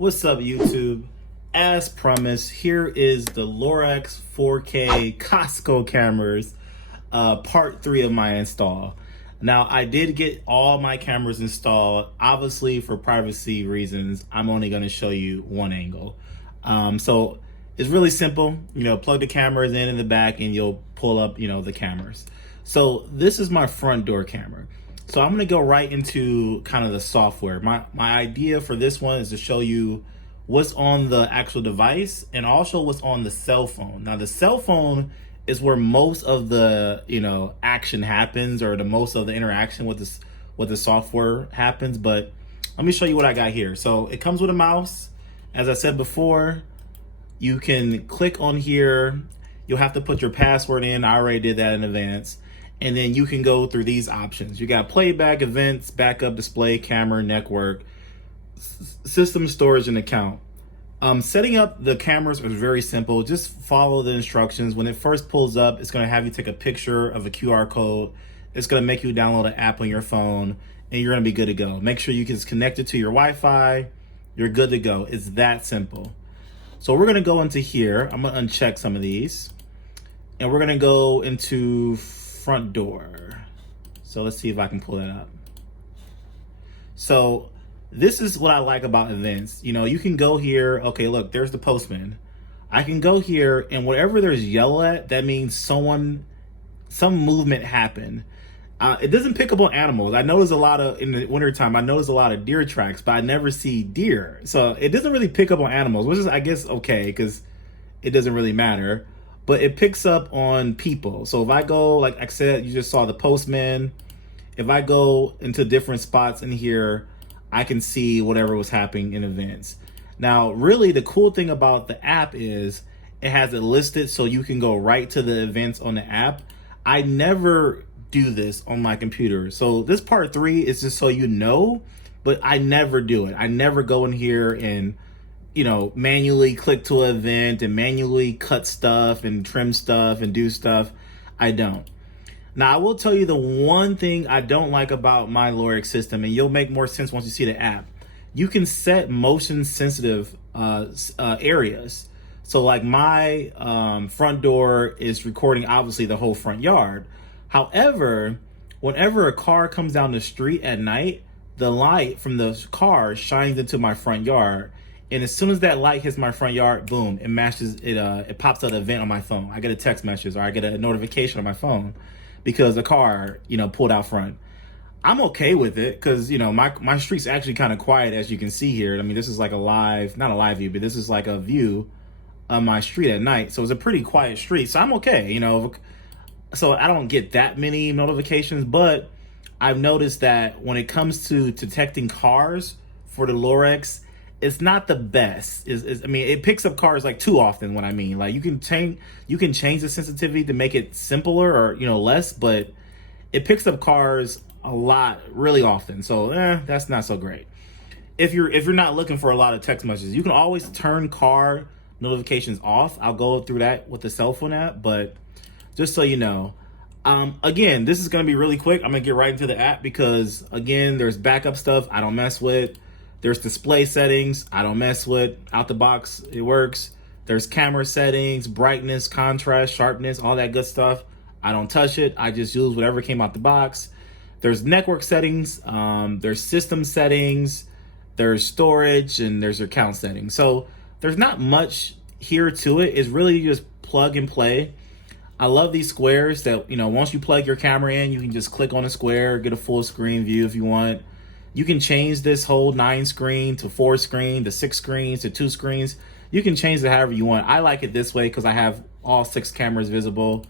What's up, YouTube? As promised, here is the Lorex 4K Costco cameras, part 3 of my install. Now, I did get all my cameras installed. Obviously, for privacy reasons, I'm only going to show you one angle. So it's really simple. Plug the cameras in the back and you'll pull up, the cameras. So this is my front door camera. So I'm going to go right into kind of the software. My idea for this one is to show you what's on the actual device and also what's on the cell phone. Now, the cell phone is where most of the action happens, or the most of the interaction with the software happens. But let me show you what I got here. So it comes with a mouse. As I said before, you can click on here. You'll have to put your password in. I already did that in advance. And then you can go through these options. You got playback, events, backup, display, camera, network, system, storage, and account. Setting up the cameras is very simple. Just follow the instructions. When it first pulls up, it's going to have you take a picture of a QR code. It's going to make you download an app on your phone, and you're going to be good to go. Make sure you can connect it to your Wi-Fi. You're good to go. It's that simple. So we're going to go into here. I'm going to uncheck some of these, and we're going to go into front door. So let's see if I can pull that up. So this is what I like about events. You can go here. Okay, look, there's the postman. I can go here, and whatever there's yellow at, that means some movement happened. It doesn't pick up on animals. I notice a lot of, in the wintertime, I notice a lot of deer tracks, but I never see deer. So it doesn't really pick up on animals, which is, I guess, okay, because it doesn't really matter. But it picks up on people. So if I go, like I said, you just saw the postman. If I go into different spots in here, I can see whatever was happening in events. Now, really, the cool thing about the app is it has it listed so you can go right to the events on the app. I never do this on my computer. So this part 3 is just so you know, but I never do it. I never go in here and manually click to an event and manually cut stuff and trim stuff and do stuff. I don't. Now, I will tell you the one thing I don't like about my Lorex system, and you'll make more sense once you see the app. You can set motion sensitive areas. So like my front door is recording obviously the whole front yard. However, whenever a car comes down the street at night, the light from the car shines into my front yard. And as soon as that light hits my front yard, boom, it matches it. It pops out an event on my phone. I get a text message or I get a notification on my phone because the car, pulled out front. I'm okay with it because, my street's actually kind of quiet, as you can see here. I mean, this is like not a live view, but this is like a view of my street at night. So it's a pretty quiet street. So I'm okay, So I don't get that many notifications, but I've noticed that when it comes to detecting cars for the Lorex, it's not the best. It picks up cars like too often. What I mean, like you can change the sensitivity to make it simpler or less, but it picks up cars a lot really often. So that's not so great. If you're not looking for a lot of text messages, you can always turn car notifications off. I'll go through that with the cell phone app, but just so you know. Again, this is gonna be really quick. I'm gonna get right into the app because again, there's backup stuff I don't mess with. There's display settings I don't mess with. Out the box, it works. There's camera settings, brightness, contrast, sharpness, all that good stuff. I don't touch it. I just use whatever came out the box. There's network settings, there's system settings, there's storage, and there's account settings. So there's not much here to it. It's really just plug and play. I love these squares that, once you plug your camera in, you can just click on a square, get a full screen view if you want. You can change this whole 9 screen to 4 screen, to 6 screens, to 2 screens. You can change it however you want. I like it this way because I have all 6 cameras visible.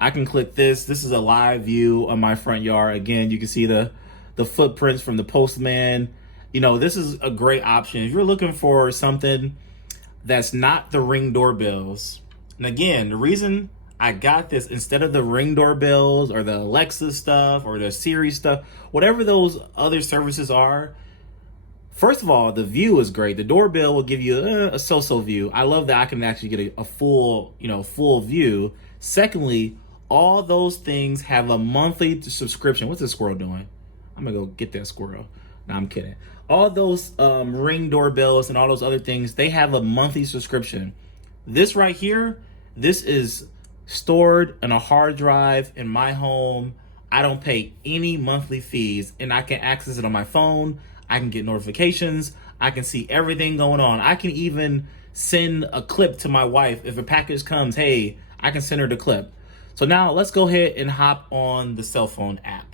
I can click this. This is a live view of my front yard. Again, you can see the footprints from the postman. This is a great option. If you're looking for something that's not the Ring doorbells. And again, the reason I got this instead of the Ring doorbells or the Alexa stuff or the Siri stuff, whatever those other services are. First of all, the view is great. The doorbell will give you a so-so view. I love that I can actually get a full, full view. Secondly, all those things have a monthly subscription. What's this squirrel doing? I'm gonna go get that squirrel. No, I'm kidding. All those Ring doorbells and all those other things, they have a monthly subscription. This right here, this is stored in a hard drive in my home. I don't pay any monthly fees, and I can access it on my phone. I can get notifications. I can see everything going on. I can even send a clip to my wife. If a package comes, hey, I can send her the clip. So now let's go ahead and hop on the cell phone app.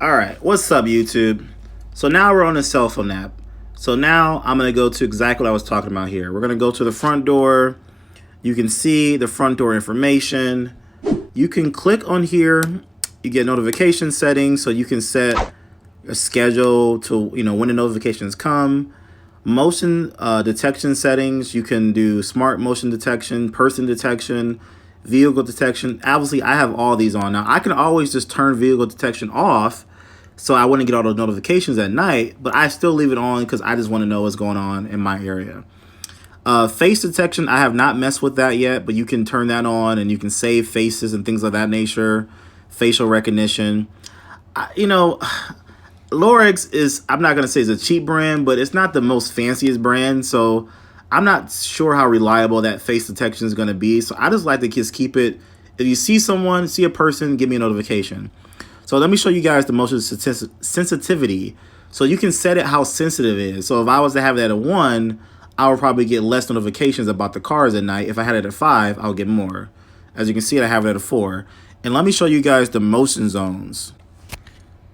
All right, what's up, YouTube? So now we're on the cell phone app. So now I'm gonna go to exactly what I was talking about here. We're gonna go to the front door. You can see the front door information. You can click on here. You get notification settings, so you can set a schedule to, when the notifications come. Motion detection settings. You can do smart motion detection, person detection, vehicle detection. Obviously, I have all these on. Now, I can always just turn vehicle detection off so I wouldn't get all those notifications at night, but I still leave it on because I just want to know what's going on in my area. Face detection, I have not messed with that yet, but you can turn that on and you can save faces and things of that nature. Facial recognition. Lorex is, I'm not going to say it's a cheap brand, but it's not the most fanciest brand. So I'm not sure how reliable that face detection is going to be. So I just like to just keep it. If you see someone, see a person, give me a notification. So let me show you guys the motion sensitivity. So you can set it how sensitive it is. So if I was to have that at 1, I would probably get less notifications about the cars at night. If I had it at 5, I'll get more. As you can see, I have it at a 4. And let me show you guys the motion zones.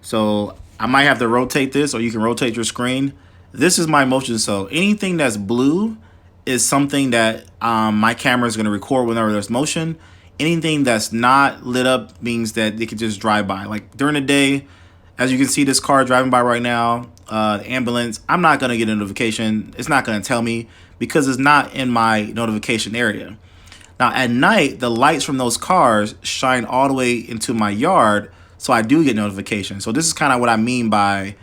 So I might have to rotate this, or you can rotate your screen. This is my motion zone. Anything that's blue is something that my camera is going to record whenever there's motion. Anything that's not lit up means that it could just drive by. Like during the day, as you can see this car driving by right now, the ambulance, I'm not going to get a notification. It's not going to tell me because it's not in my notification area. Now at night, the lights from those cars shine all the way into my yard, so I do get notifications. So this is kind of what I mean by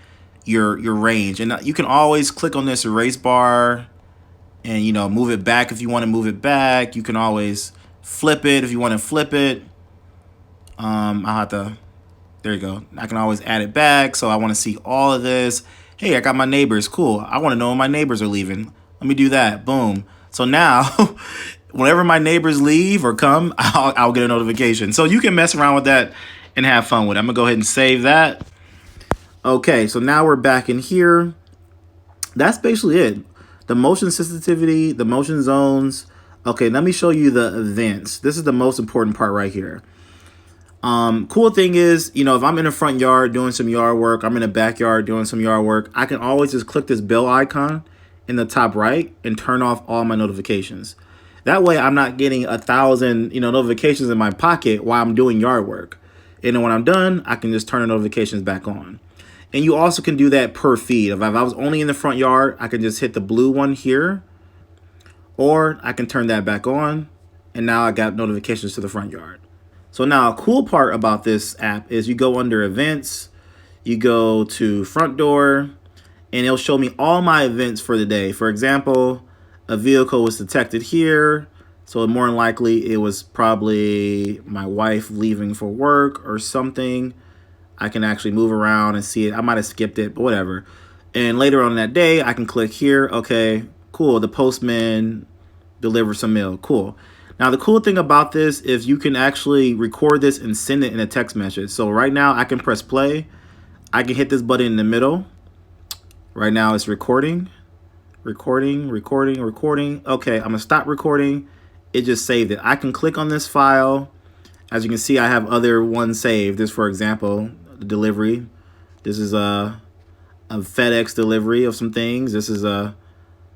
your range. And you can always click on this erase bar and, move it back if you want to move it back. You can always flip it if you want to flip it. I'll have to, there you go. I can always add it back. So I want to see all of this. Hey, I got my neighbors. Cool. I want to know when my neighbors are leaving. Let me do that. Boom. So now, whenever my neighbors leave or come, I'll get a notification. So you can mess around with that and have fun with it. I'm going to go ahead and save that. Okay, so now we're back in here. That's basically it. The motion sensitivity, the motion zones. Okay, let me show you the events. This is the most important part right here. Cool thing is, if I'm in the front yard doing some yard work, I'm in the backyard doing some yard work, I can always just click this bell icon in the top right and turn off all my notifications. That way I'm not getting 1,000, notifications in my pocket while I'm doing yard work. And then when I'm done, I can just turn the notifications back on. And you also can do that per feed. If I was only in the front yard, I can just hit the blue one here, or I can turn that back on. And now I got notifications to the front yard. So now a cool part about this app is you go under events, you go to front door, and it'll show me all my events for the day. For example, a vehicle was detected here. So more than likely it was probably my wife leaving for work or something. I can actually move around and see it. I might have skipped it, but whatever. And later on that day, I can click here. Okay, cool. The postman delivered some mail. Cool. Now, the cool thing about this is you can actually record this and send it in a text message. So right now I can press play. I can hit this button in the middle. Right now it's recording. Okay, I'm gonna stop recording. It just saved it. I can click on this file. As you can see, I have other ones saved. This, for example, the delivery. This is a FedEx delivery of some things. This is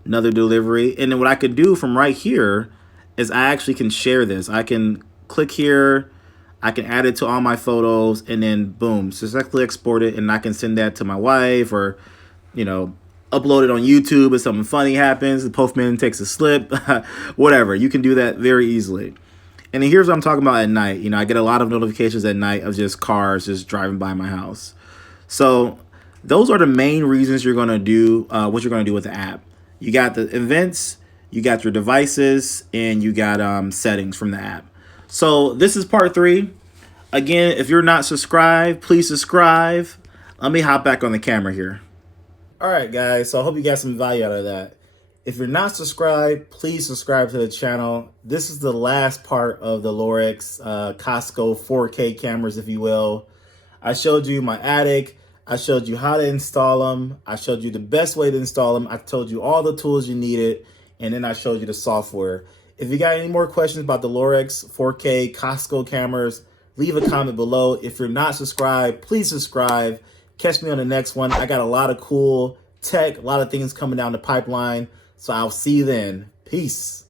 another delivery. And then what I could do from right here is I actually can share this. I can click here. I can add it to all my photos, and then boom, successfully export it, and I can send that to my wife, or upload it on YouTube if something funny happens, the postman takes a slip, whatever. You can do that very easily. And then here's what I'm talking about at night. I get a lot of notifications at night of just cars just driving by my house. So those are the main reasons you're going to do what you're going to do with the app. You got the events, you got your devices, and you got settings from the app. So this is part 3. Again, if you're not subscribed, please subscribe. Let me hop back on the camera here. All right, guys. So I hope you got some value out of that. If you're not subscribed, please subscribe to the channel. This is the last part of the Lorex Costco 4K cameras, if you will. I showed you my attic. I showed you how to install them. I showed you the best way to install them. I told you all the tools you needed, and then I showed you the software. If you got any more questions about the Lorex 4K Costco cameras, leave a comment below. If you're not subscribed, please subscribe. Catch me on the next one. I got a lot of cool tech, a lot of things coming down the pipeline. So I'll see you then. Peace.